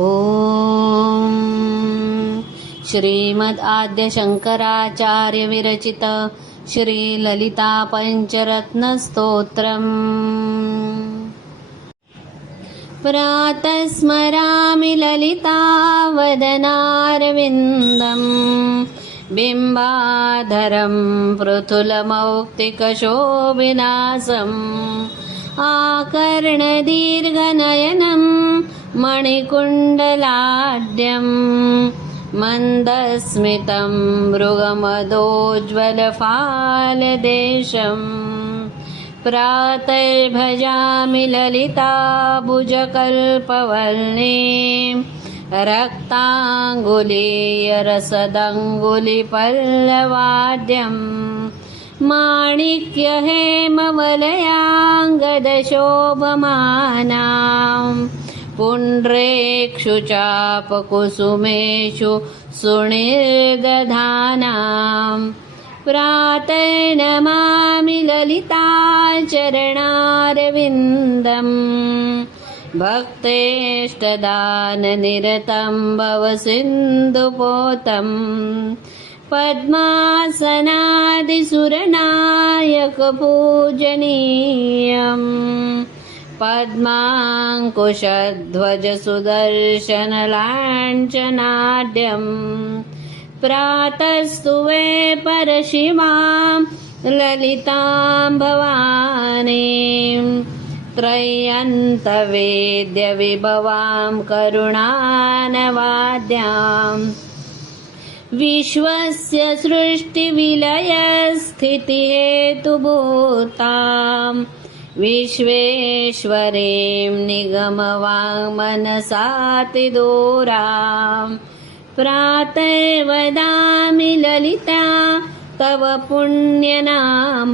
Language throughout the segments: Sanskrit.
ॐ श्रीमदाद्यशङ्कराचार्यविरचित श्रीललितापञ्चरत्नस्तोत्रम् प्रातः स्मरामि ललितावदनारविन्दम् बिम्बाधरं पृथुलमौक्तिकशोभिनासम् आकर्णदीर्घनयनं मणिकुण्डलाढ्यं मन्दस्मितं मृगमदोज्ज्वलफालदेशम् प्रातर्भजामि ललिताभुजकल्पवल्ने रक्ताङ्गुलीयरसदङ्गुलिपल्लवाद्यम् माणिक्यहेमवलयाङ्गदशोभमानाम् पुण्ड्रेक्षु चापकुसुमेषु सुनिर्दधानाम् प्रातर्नमामि ललिताचरणारविन्दम्। भक्तेष्टदाननिरतं भव सिन्धुपोतम् पद्मासनादिसुरनायकपूजनीयम् पद्माङ्कुशध्वजसुदर्शनलाञ्छनाढ्यम् प्रातस्तु वे परशिवां ललितां भवानीं त्रय्यन्तवेद्यविभवां करुणानवाद्यां विश्वस्य सृष्टिविलयस्थितिहेतुभूतां विश्वेश्वरीं निगमवाङ्मनसातिदूराम् प्रातर्वदामि ललिता तव पुण्यनाम।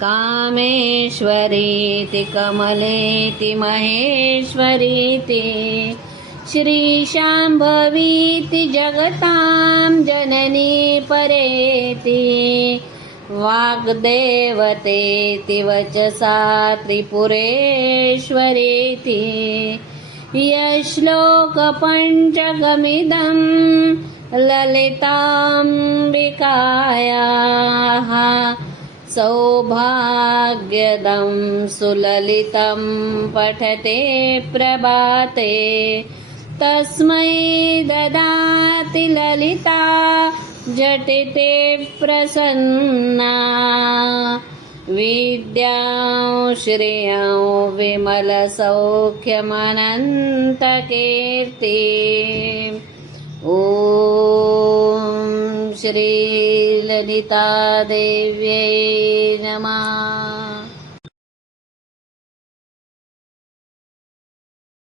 कामेश्वरीति कमलेति महेश्वरीति। श्रीशाम्भवीति जगतां जननी परेति वाग्देवतेति वचसा त्रिपुरेश्वरीति। यश्लोकपञ्चकमिदं ललिताम्बिकायाः सौभाग्यदं सुललितं पठते प्रभाते। तस्मै ददाति ललिता झटिते प्रसन्ना। विद्यां श्रियं विमलसौख्यमनन्तकीर्ति ॐ श्रीललितादेव्यै नमः